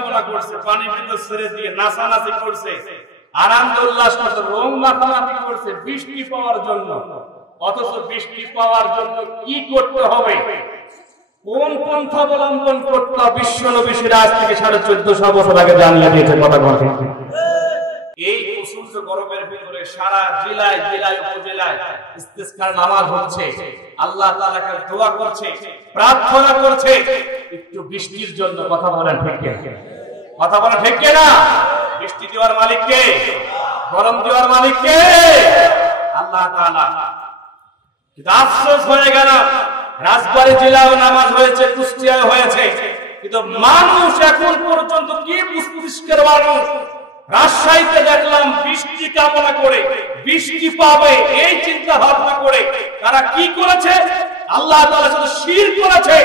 কামনা করছে, পানির ভিতর ছেড়ে দিয়ে নাচানাচি করছে, আনন্দ উল্লাস করছে, রং মাখামাখি করছে বৃষ্টি পাওয়ার জন্য। অথচ বৃষ্টি পাওয়ার জন্য কি করতে হবে, কোন পন্থা অবলম্বন করতে হবে, বিশ্ব নবী আজ থেকে 1450 বছর আগে জানিয়ে দিয়েছে। কথা বলতে এই প্রচন্ড গরমের ভিতরে সারা জেলায় জেলায় উপজেলায় ইস্তিসকার নামাজ হচ্ছে, আল্লাহ তাআলাকে দোয়া করছে, প্রার্থনা করছে একটু বৃষ্টির জন্য। কথা বলেন ঠিক কি? কথা বলেন ঠিক কি না? বৃষ্টি দেওয়ার মালিক কে? গরম দেওয়ার মালিক কে? আল্লাহ তাআলা। কিন্তু আফসোস হয়ে গেল, রাজবাড়ী জেলায় নামাজ হয়েছে, কুষ্টিয়ায় হয়েছে, কিন্তু মানুষ এখন পর্যন্ত কি পুষ্টির মানুষ। রাজশাহীতে দেখলাম বৃষ্টি কামনা করে, বৃষ্টি পাবে এই চিন্তা ভাবনা করে তারা কি করেছে, আল্লাহ তাআলার সাথে শিরক করেছে,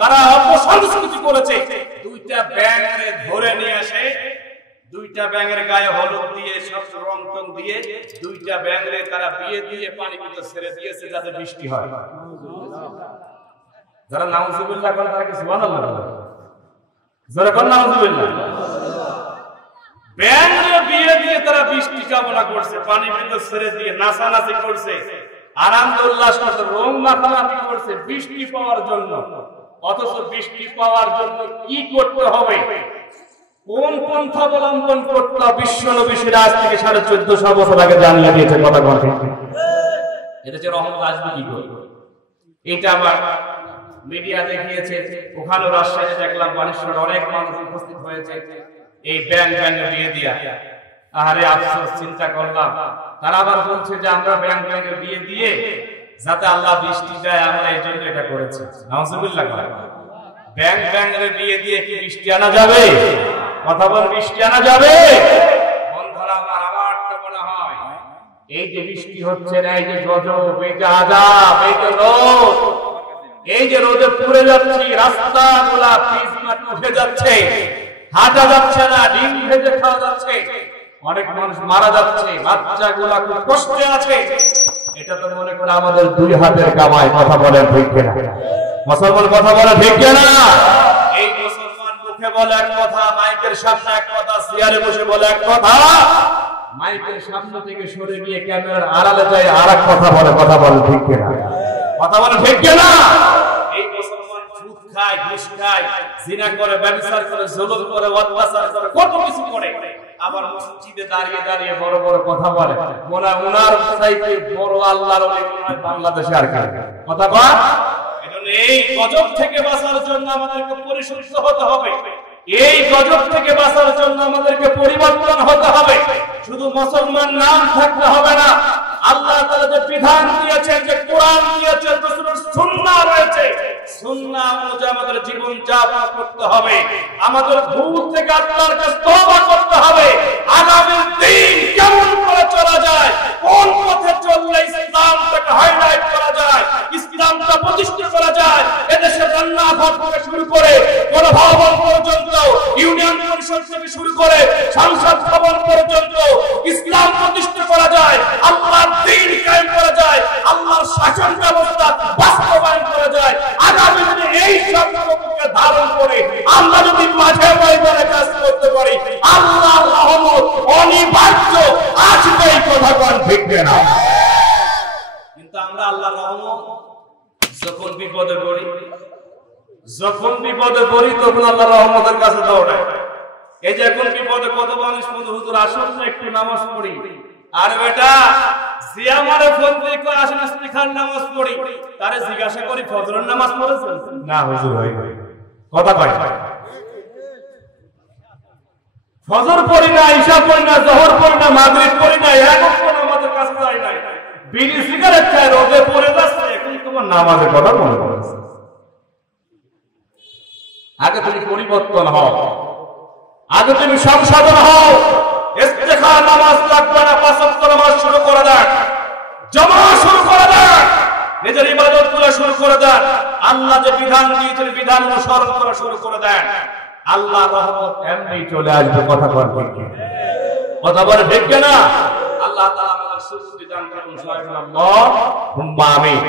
তারা অপসংস্কৃতি করেছে। দুইটা ব্যাঙকে ধরে নিয়ে আসে, দুইটা ব্যাঙের গায়ে হলুদ দিয়ে সব রং টং দিয়ে দুইটা ব্যাঙরে তারা বিয়ে দিয়ে পানি ভিতর ছেড়ে দিয়েছে যাতে বৃষ্টি হয়। যারা নাউজুবিল্লাহ করে তারা কি সুবহানাল্লাহ বলে? যারা করে নাউজুবিল্লাহ, ব্যাঙরে বিয়ে দিয়ে তারা বৃষ্টি কামনা করছে, পানি ভিতর ছেড়ে দিয়ে নাচানাচি করছে, আনন্দ উল্লাস করছে, রং মাখামাখি করছে বৃষ্টি পাওয়ার জন্য। অথচ বৃষ্টি পাওয়ার জন্য কি করতে হবে, কোন পন্থা অবলম্বন করতে হবে, বিশ্ব নবী আজ থেকে 1450 বছর আগে জানিয়ে দিয়েছে। কথা বলতে এটা যে রহমত আসবে কি করে, এটা আবার মিডিয়া দেখিয়েছে। ওখানে রাজশাহী দেখলাম বানেশ্বর অনেক মানুষ উপস্থিত হয়েছে এই ব্যাঙ বিয়ে দিয়া। আরে আফসোস, চিন্তা করলাম তারা আবার বলছে যে আমরা ব্যাঙ বিয়ে দিয়ে যাতে আল্লাহ বৃষ্টি দেয়, আমরা এই জন্য এটা করেছি। নাউজুবিল্লাহ। ব্যাঙের বিয়ে দিয়ে কি বৃষ্টি আনা যাবে? কথা বল, বৃষ্টি আনা যাবে? বন্ধুরা আমার, আমার তো মনে হয় এই যে বৃষ্টি হচ্ছে না, এই যে গজব, এই যে আযাব, এই যে রোদ, এই যে রোদে পুড়ে যাচ্ছি, রাস্তাগুলা পিচ মাটি উঠে যাচ্ছে, হাঁটা যাচ্ছে না, ডিম ভেজে খাওয়া যাচ্ছে, অনেক মানুষ মারা যাচ্ছে, বাচ্চাগুলা খুব কষ্টে আছে। এটা তো মনে করে আমাদের দুই হাতের কামাই। কথা বলেন ঠিক কিনা? মুসলমান কথা বলে ঠিক কিনা? এই মুসলমান মুখে বলে এক কথা, মাইকের সামনে এক কথা, চেয়ারে বসে বলে এক কথা, মাইকের সামনে থেকে সরে গিয়ে ক্যামেরার আড়ালে যায় আর এক কথা বলে। কথা বলে ঠিক কিনা? কথা বলে ঠিক কিনা? এই মুসলমান সুদ খায়, ঘুষ খায়, জিনা করে, ব্যভিচার করে, জুলুম করে, অত্যাচার করে, কত কিছু করে, আবার মসজিদে দাঁড়িয়ে দাঁড়িয়ে বড় বড় কথা বলে। মনে হয় ওনার চাইতে বড় আল্লাহর ওলি মনে হয় বাংলাদেশে আর কি। কথা বল। এজন্য এই গজব থেকে বাঁচার জন্য আমাদেরকে পরিশুদ্ধ হতে হবে, এই গজব থেকে বাঁচার জন্য আমাদেরকে পরিবর্তন হতে হবে। শুধু মুসলমান নাম থাকলে হবে না, আল্লাহ তাআলা যে বিধান দিয়েছেন, যে কোরআন দিয়েছেন, রাসূলের সুন্নাহ রয়েছে, সুন্নাহ অনুযায়ী আমাদের জীবন যাপন করতে হবে। আমাদের ভুল থেকে আল্লাহর কাছে তওবা করতে হবে। আগামী দিন কেমন করে চলা যায়, কোন পথে চললে ইসলামটাকে হাইলাইট করা যায়, ইসলামটা প্রতিষ্ঠা করা যায়, এদেশে রান্নাঘর থেকে শুরু করে গণভবন পর্যন্ত, ইউনিয়ন পরিষদ থেকে শুরু করে সংসদ ভবন পর্যন্ত ইসলাম প্রতিষ্ঠা করা যায়, আল্লাহর দ্বীন কায়েম করা যায়, আল্লাহর শাসন ব্যবস্থা বাস্তবায়ন করা যায়। আগামী দিনে এই সবগুলোকে ধারণ করে আমরা যদি মাঝে ময়দানে কাজ করতে পারি, আল্লাহর রহমত অনিবার্য আসবে। এই কথা কোন ঠিক না? কিন্তু আমরা আল্লাহর রহমত যখন বিপদে পড়ি, তখন আল্লাহর রহমতের কাছে দৌড়াই। এই যে এখন বিপদে কত মানুষ বন্ধু, হুজুর আসুন না একটু নামাজ পড়ি। আর বেটা যে আমারে ফোন দিয়ে কয় আসেন ইস্তিখার নামাজ পড়ি, তারে জিজ্ঞাসা করি ফজরের নামাজ পড়েছেন? না হুজুর ভাই, কথা কয় ফজর পড়ি না, ইশা পড়ি না, যোহর পড়ি না, মাগরিব পড়ি না, এখন কোন আমাদের কাছে যায় নাই, বিড়ি সিগারেট খায়, রোদে পড়ে যাচ্ছে, এখন তোমার নামাজের কথা মনে পড়েছে। আগে তুমি পরিবর্তন হও, আগে তুমি সংশোধন হও। ইস্তিখার নামাজ লাগবে না, 5 ওয়াক্ত নামাজ শুরু করে দেন, জামাত শুরু করে দেন, নিজের ইবাদতগুলো শুরু করে দেন, আল্লাহ যে বিধান দিয়েছেন বিধান অনুসরণ করা শুরু করে দেন, আল্লাহর রহমত এমনি চলে আসবে। কথা বলেন ঠিক? কথা বলে ঠিক না? আল্লাহ তাআলা আমাদের সুস্থ দান করুন। সুবহানাল্লাহ, আমিন।